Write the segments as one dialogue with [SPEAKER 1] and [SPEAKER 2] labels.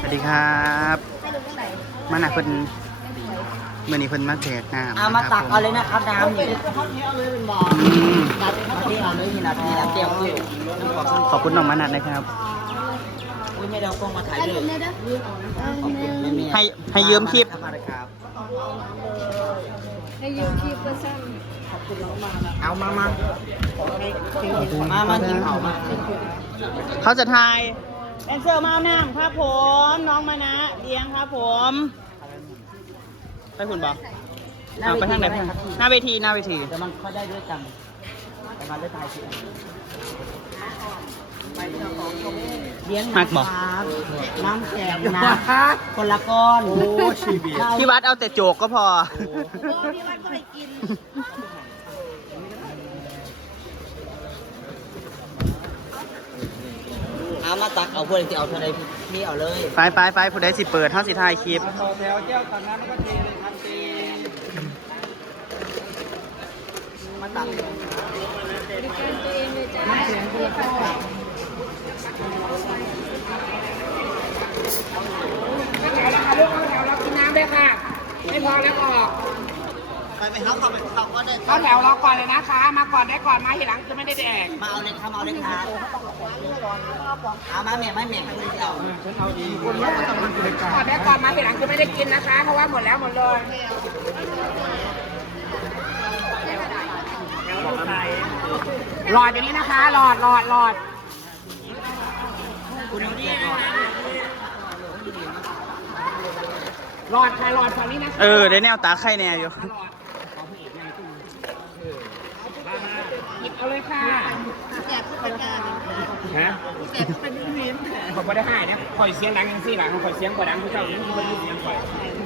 [SPEAKER 1] วัสดีครับมาหนักคนเมื่อนี้คนมาแจกน้ำ
[SPEAKER 2] มาตักเอาเลยนะครับน้ำนี่เอาเลยเป็นบ่อตักที่เอาเลยนี่นะที่เตรียมอยู่
[SPEAKER 1] ขอบคุณน้องมานัดนะครับ
[SPEAKER 2] อุ้ยไม่ได้เอากล้องมาถ่ายด้วยขอบคุณแม่
[SPEAKER 1] ให้ยืมคลิป
[SPEAKER 3] ให้ยืมคลิปก็ช่าง
[SPEAKER 2] เอามากินเผามา
[SPEAKER 1] เขาจะทายแดนเซอร์มาเอาน้ำครับผมน้องมานะเลี้ยงครับผมไปหุ่นบอกเอาไปทางไหนหน้าเวที
[SPEAKER 2] แต่มันค่อยได้ด้วยกันแต่มาด้วยตายสิเลี้ยงน้ำแข็งนะคนละก้อนโอ้ชีวิต
[SPEAKER 1] พี่วัดเอาแต่โจกก็พอ
[SPEAKER 3] พี่วัดก็ไปกิน
[SPEAKER 2] มาตักเอาเพื่อนที่เอาเท่าไรพี่เอาเลย
[SPEAKER 1] ไปผู้ใดสิเปิดเท่าสิทายคลิป
[SPEAKER 2] แถวเจ้าตักน้ำแล้วก็เทเลยครับเทมาตัก
[SPEAKER 3] บริการตัวเองเลยจ้า
[SPEAKER 2] น้ำแข็งคนละก้อน
[SPEAKER 4] แถวแล้วค่ะลูกแถวเรากินน้ำด้วยค่ะไม่พอแล้วออก
[SPEAKER 2] ไปเขาก็ได้
[SPEAKER 4] เข้าแถวเราก่อนเลยนะคะมาก่อนได้ก่อนมาทีหลังจะไม่ได้แดก
[SPEAKER 2] มาเอาเลยครับเอาเลยครับเอามาแม่คุณเดียว
[SPEAKER 4] ก่อนได้ก่อนมาทีหลังจะไม่ได้กินนะคะเพราะว่าหมดแล้วหมดเลยหลอดอย่างนี้นะคะหลอด
[SPEAKER 2] คุณเอาเกียร์ก่อน
[SPEAKER 4] หลอดค่ะหลอดฝั่งนี้นะคะ
[SPEAKER 1] ได้แนวตาไข่แน่อยู่
[SPEAKER 4] หยิบเอาเลยค่ะ
[SPEAKER 3] แจกเป็นงาน
[SPEAKER 4] ฮะ
[SPEAKER 3] แจกเป็นวิน
[SPEAKER 4] ผมไม่ได้ให้นะคอยเสียงดังยังซี่หลังคอยเสียงกว่าดังผู้เจ้านี่มันมีเสียงก่อน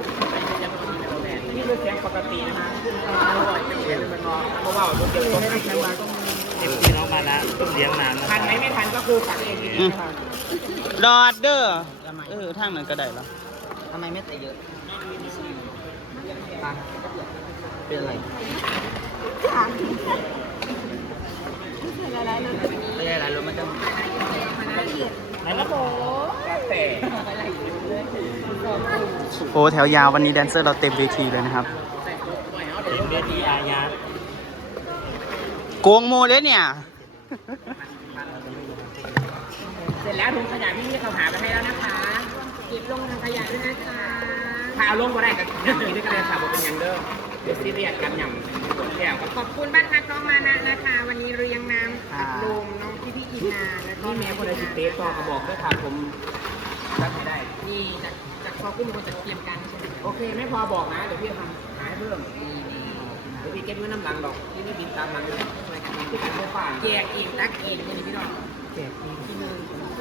[SPEAKER 4] นี่เป็นเสียงปกตินะคะเพราะว่าผมเดี๋ยวผมให้แค่มา
[SPEAKER 1] เต็มที่น้องมานะต้องเลี้ยงน้ำ
[SPEAKER 4] ทันไหมไม่ทันก็คือฝังเองดีๆนะคะ
[SPEAKER 1] รอดเด้อทางนั้นก็ได้แล้ว
[SPEAKER 2] ทำไมไม่ใส่เยอะเป็นอะไรไม่ได้อะไรรู้มันจะ
[SPEAKER 4] ไหนละโบแต่
[SPEAKER 1] โอ้แถวยาววันนี้แดนเซอร์เราเต็มเวทีเลยนะครับ
[SPEAKER 2] เต็มเวทีอาญา
[SPEAKER 1] โกงโมเลยเนี่ย
[SPEAKER 4] เสร็จแล้วถุงขยะที่เขาหาไปให้แล้วนะคะเก็บลงทางขยะด้วยนะคะถ้าเอาลงก็ได้กับยำนี้ด้วยกันเลยค่ะบอกเป็นยังเดิมเดี๋ยวซีเรียสกันยำปวดแก้วขอบคุณบ้านพักน้องมานะนะคะวันนี้เรียงน้ำกับลุงน้องพี่อินนาแล้วก็นี่แม่คนใดติดเตะต่อกระบอกด้วยค่ะผมรับไม่ได้นี่จากพอกุ้งเป็นคนจัดเตรียมการใช่ไหมโอเคไม่พอบอกนะเดี๋ยวพี่ทำหาเพิ่มเดี๋ยวพี่เก็บเงินน้ำหลังดอกที่นี่บินตามหลังเลยที่การไฟฟ้าแยกเองตักเองนี่พี่น้องแจกเองที่นึง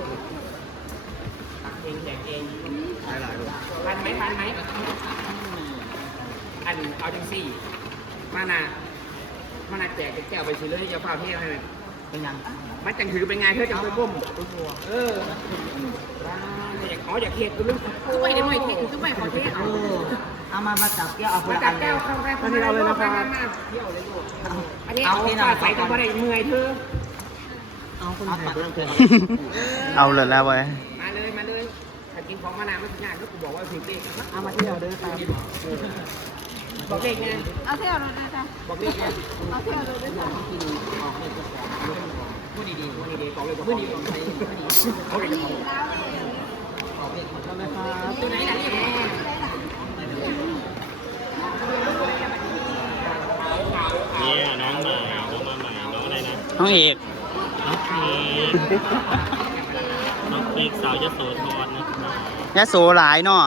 [SPEAKER 4] ตักเองแจกเองทันไหมอันเอาจังสี่มานาแจกแก้วไปซื้อเลยจะพาเที่ยวให้
[SPEAKER 2] เป็นยัง
[SPEAKER 4] มันจังถือเป็นไงเธอจังไปก้มอยากเทกูลืมทุกไปได้หน่อยเททุกไปขอเท
[SPEAKER 2] เอามาจับแก้วเอา
[SPEAKER 4] มาจับแก้วเข้าไปคนนี้เราเลยนะครับเที่ยวเลยลูกอันนี้เอาใส่กันพอได้เมื่อยเธอ
[SPEAKER 2] เอาคนไทยต้องเธอ
[SPEAKER 1] เอาเลยแล้วเว้ย
[SPEAKER 4] มาเลยถ้ากินของมานานไม่ถึงงานก็กูบอกว่าถึงเลขเอามาเที่ยวเดินตามบอกเลขไง
[SPEAKER 3] เอาเที่ยวเราได้จ้ะ
[SPEAKER 4] บอกเลขไง
[SPEAKER 3] เอาเที่ยวเราได้จ้ะ
[SPEAKER 2] กินออกเลขพูดดี
[SPEAKER 4] บอกเลยพูดดีเอาเลย
[SPEAKER 2] ออกเลขหมดแล้วนะครับ
[SPEAKER 4] ตัวไหนล่ะ
[SPEAKER 5] นี่น้องมาใหม่น้องอะไรนะ
[SPEAKER 1] น้องเอก
[SPEAKER 5] น้องปีกสาวยโสธรนะครับ
[SPEAKER 1] ยะโสหลายเนาะ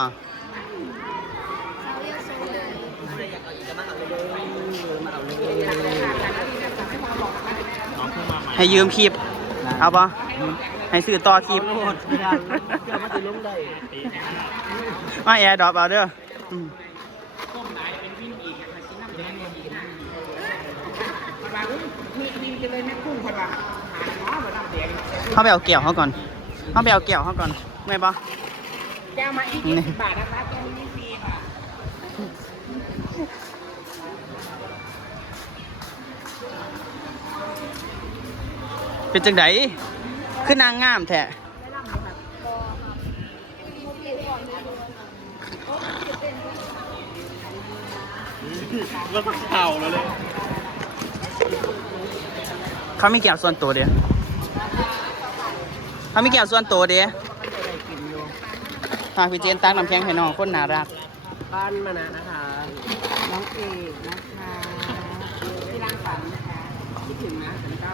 [SPEAKER 1] ให้ยืมคลิปเอาปะให้ซื้อต่อคลิปมาแอร์ดรอปเอาเด้อเขาไปเอาเกี่ยวเขาก่อนไม่ปะ
[SPEAKER 4] แก้วมาอีก20 บาทนะคะแก้วนี้ฟรีค่ะ
[SPEAKER 1] เป็นจังไดคือนางงามแท้
[SPEAKER 5] แล้วก็เข่าแล้วเลย
[SPEAKER 1] เขามีแก้วส่วนตัวเดียวเขามีแก้วส่วนตัวเดียวฝากพี่เจนตั้งน้ำแข็งให้น้องคนน่ารัก
[SPEAKER 2] บ้านมานะนะคะน้องเอกนะคะที่ร่างฝันนะคะคิดถึงนะสันต้า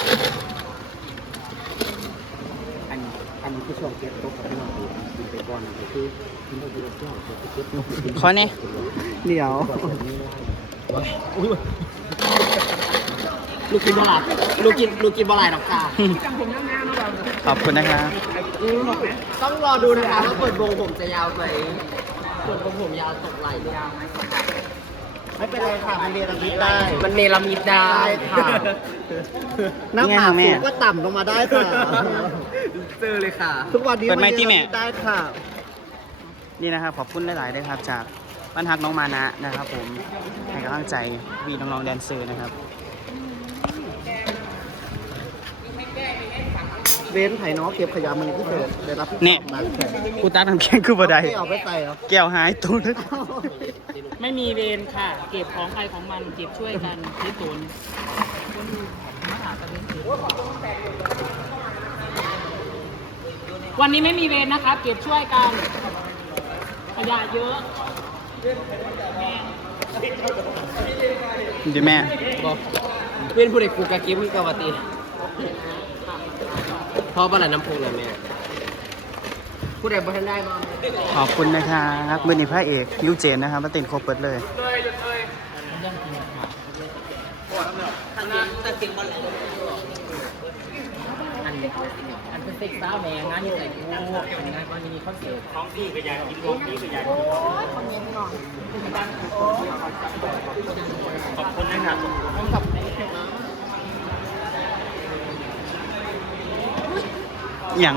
[SPEAKER 2] อันนี้คือช่วงเก็บโต๊ะกับพี่น้องกินไปก่อนก็คือกินไปดูเที่ยวเก็บโต๊ะ
[SPEAKER 1] ขอนี่
[SPEAKER 2] เดี๋ยวลูกกินบอลายลูกกินบอลายดอกกา
[SPEAKER 1] ขอบคุณนะครับ
[SPEAKER 2] ต้องรอดูนะคะว่าเปิดวงผมจะยาวไหมเปิดวงผมยาวตกไหล่ยาวไหมไม่เป็นไรค่ะมันเนรมิตได้ มันเนรมิตได้ค่ะหน้าผากสูงก็ต่ำลงมาได้ค่ะเจอเลยค่ะ ทุกวันนี้
[SPEAKER 1] เปิดไมค์ที่แม่
[SPEAKER 2] ได้ค่ะ
[SPEAKER 1] นี่นะครับขอบคุณหลายๆด้วยครับจากบ้านฮักน้องมานะนะครับผมให้กำลังใจวีน้องๆแดนเซอร์นะครับ
[SPEAKER 2] เว้นไผ่น้องเก็บขยะมือที่เกิดได้รับ
[SPEAKER 1] เนี่ย กูตักน้ำแข็งคือบ่ได้
[SPEAKER 2] เอาไปใส่เหรอ
[SPEAKER 1] แก้วหายตัวนึง
[SPEAKER 6] ไม่มีเวรค่ะ เก็บของใครของมันเก็บช่วยกันที่ศูนย์วันนี้ไม่มีเวรนะคะ เก็บช่วยกันขยะเยอะ
[SPEAKER 1] ดีแม่
[SPEAKER 2] เว้นผู้เด็กกูกะเก็บมือกาวตีพอบ้านน้ำพุเลยแม่ผู้ใดบ่ทันได้มา
[SPEAKER 1] ขอบคุณนะครับมือนีพระเอกยูเจนนะครับมาเต้นโครบเปิดเลย
[SPEAKER 6] อันเป็นเซ็กซ์สาวแหมงานอยู่ไหนกูงานมันมีข้อเสีย
[SPEAKER 5] ท้องที่ก็อยากกินท้องที่ก็อยากกินขอบคุณนะครับ
[SPEAKER 1] อย่าง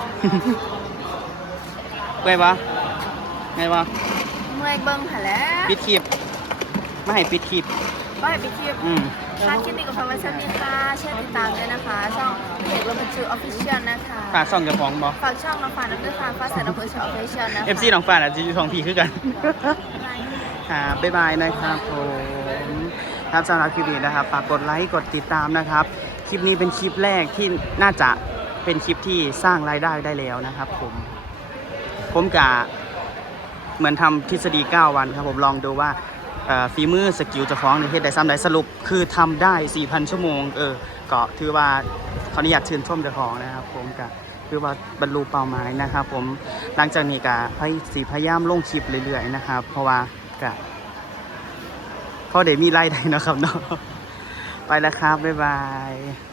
[SPEAKER 1] ไงวะไงวะ
[SPEAKER 3] เมื่อยเบิ้งหาแล้ว
[SPEAKER 1] ปิดคลิปไม่ให้ปิดคลิป
[SPEAKER 3] ก็ให้ไปคลิป
[SPEAKER 1] อืม
[SPEAKER 3] ค่ะคลิปนี้กับพาวเวอร์ชันนี้ค่ะช่วยติดตามด้วยนะคะ ช่องเพจรวมเป็นชื่อออฟฟิเชียลนะคะ
[SPEAKER 1] ฝากช่องเจ้าของบอ
[SPEAKER 3] ฝากช่องน้องฟ้าน้ำด้วยค่ะฟ้าใสน้ำเพลินชื่อออฟฟิเชียลนะคะ
[SPEAKER 1] FC น้องฟ้าอาจจะอยู่ท้องพี่คือกัน ครับบ๊ายบายนะครับผมครับสำหรับคลิปนี้นะครับฝากกดไลค์กดติดตามนะครับ คลิปนี้เป็นคลิปแรกที่น่าจะเป็นคลิปที่สร้างรายได้ได้แล้วนะครับผมกะเหมือนทำทฤษฎี 9 วันครับผมลองดูว่าฝีมือสกิลเจ้าของในเฮ็ดได้ซ้ำได้สรุปคือทำได้ 4,000 ชั่วโมงก็ถือว่าขออนุญาตชื่นชมเจ้าของนะครับผมกะคือว่าบรรลุเป้าหมายนะครับผมหลังจากนี้กะพยายามลงคลิปเรื่อยๆนะครับเพราะว่ากะพอเดี๋ยวมีรายได้นะครับเนาะไปแล้วครับบ๊ายบาย